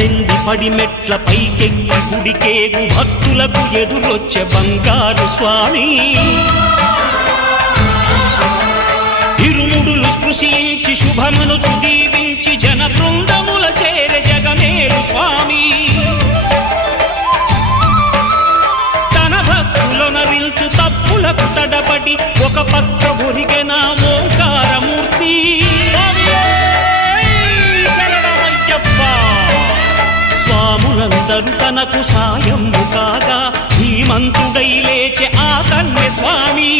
పద్దెంది పడిమెట్ల పైకెక్కి గుడికేగు భక్తులకు ఎదురొచ్చే బంగారు స్వామి ఇరుముడులు స్పృశించి శుభమనుచు దీవించి జన బృందముల చేరే జగమేలు స్వామి తన భక్తులొనరిల్చు తప్పులకు తడబడి ఒక పక్క ఒరిగెన ఓంకారమూర్తి స్వాములందరూ తనకు సాయము కాగా ధీమంతుడై లేచే ఆ కన్య స్వామి